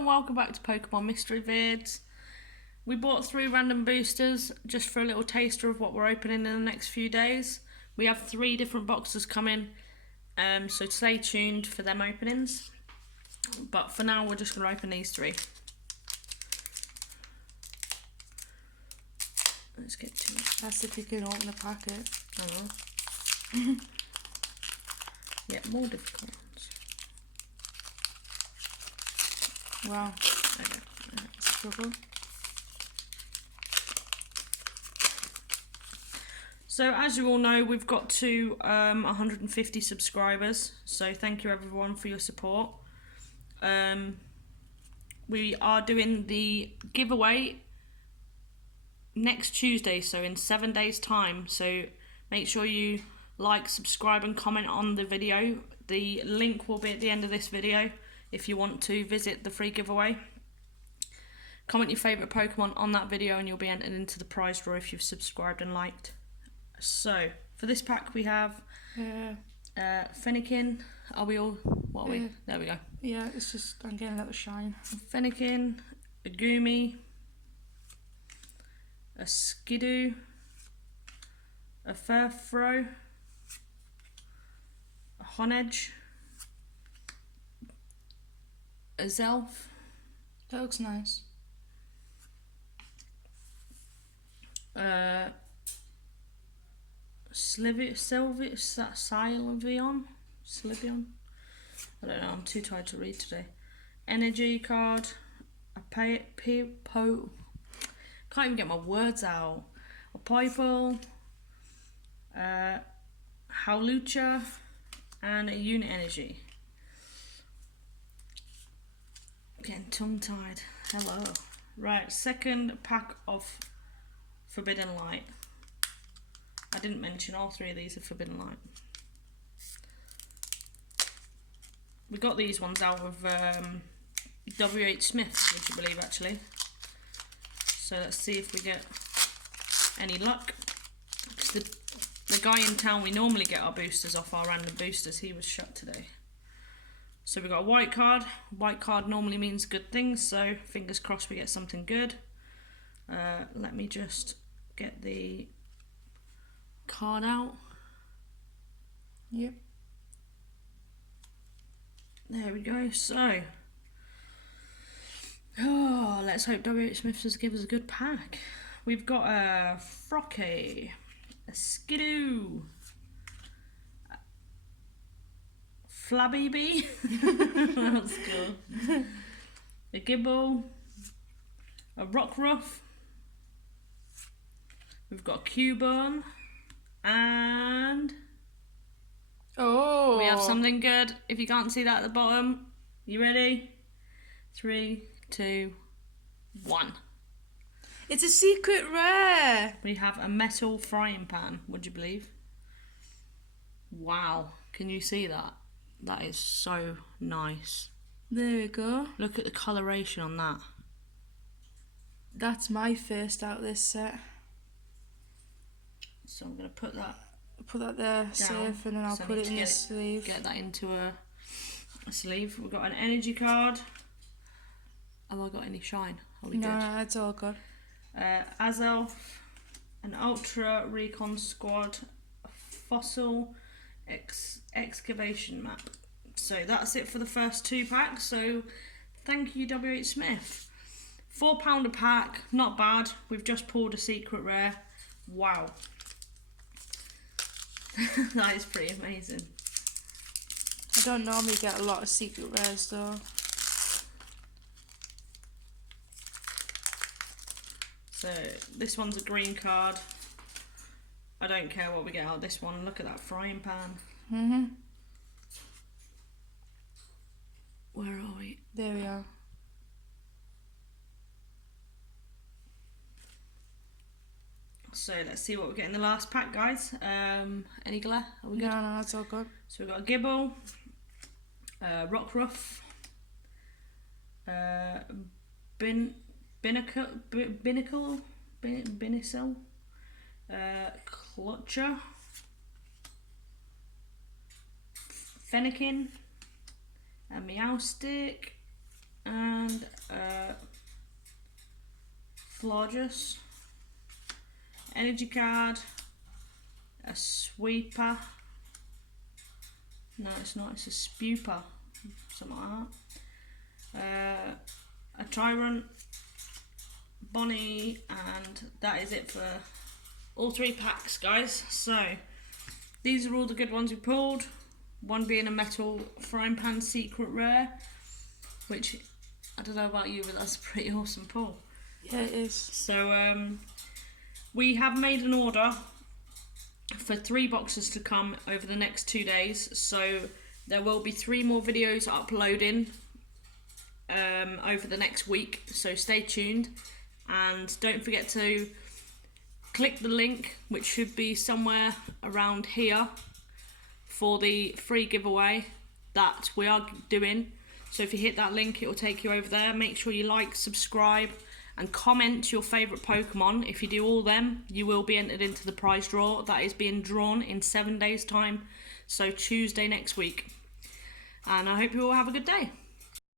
and welcome back to poke-monMysteryVids. We bought 3 random boosters just for a little taster of what we're opening in the next few days. We have 3 different boxes coming, so stay tuned for them openings. But for now, we're just going to open these 3. Let's get to it. That's if you can open a packet. I know. Yeah, more difficult ones. Wow. Okay. Struggle. So as you all know, we've got to 150 subscribers. So thank you everyone for your support. We are doing the giveaway next Tuesday, so in 7 days time. So make sure you like, subscribe and comment on the video. The link will be at the end of this video if you want to visit the free giveaway. Comment your favourite Pokemon on that video and you'll be entered into the prize draw if you've subscribed and liked. So for this pack we have Fennekin. Are we all, what are we? There we go. Yeah, it's just, I'm getting a little shine. Fennekin, a Gumi, a Skidoo, a Furfro, a Honedge, a Zelf. That looks nice. Sylveon. I don't know, I'm too tired to read today. Energy card, a can't even get my words out. A Piple, Howlucha, and a Unit Energy. Getting tongue-tied. Hello. Right, second pack of Forbidden Light. I didn't mention all 3 of these are Forbidden Light. We got these ones out of WH Smith's, would you believe, actually. So let's see if we get any luck. Because the guy in town we normally get our boosters off, our random boosters, he was shut today. So we got a white card. White card normally means good things, so fingers crossed we get something good. Let me just get the card out. Yep. There we go. So, let's hope WH Smith does give us a good pack. We've got a Frocky, a Skidoo, Flabébé, that's cool. A Gibble, a Rockruff. We've got a Cubone, and we have something good. If you can't see that at the bottom, you ready? 3, 2, 1. It's a secret rare. We have a metal frying pan. Would you believe? Wow, can you see that? That is so nice. There we go. Look at the coloration on that. That's my first out of this set. So I'm going to put that there down, safe, and then I'll put it in the sleeve. Get that into a sleeve. We've got an energy card. Have I got any shine? Are we good? No, it's all good. Azelf, an Ultra Recon Squad, a Fossil Excavation Map. So that's it for the first 2 packs. So thank you, WH Smith. £4 a pack, not bad. We've just pulled a secret rare. Wow. That is pretty amazing. I don't normally get a lot of secret rares though. So this one's a green card. I don't care what we get out of this one. Look at that frying pan. Where are we? There we are. So let's see what we get in the last pack, guys. Any glare? Are we good? No, that's all good. So we've got a Gibble, Rockruff, Binnacle, Clutcher, Fennekin, a Meowstic, and Florges, energy card, a sweeper. No, it's not. It's a spuper, something like that. A tyrant, Bonnie, and that is it for all 3 packs, guys. So these are all the good ones we pulled. One being a metal frying pan secret rare, which I don't know about you, but that's a pretty awesome pull. Yeah, it is. So we have made an order for 3 boxes to come over the next 2 days. So there will be 3 more videos uploading over the next week. So stay tuned, and don't forget to click the link, which should be somewhere around here, for the free giveaway that we are doing. So if you hit that link, it will take you over there. Make sure you like, subscribe, and comment your favourite Pokemon. If you do all them, you will be entered into the prize draw. That is being drawn in 7 days' time, so Tuesday next week. And I hope you all have a good day.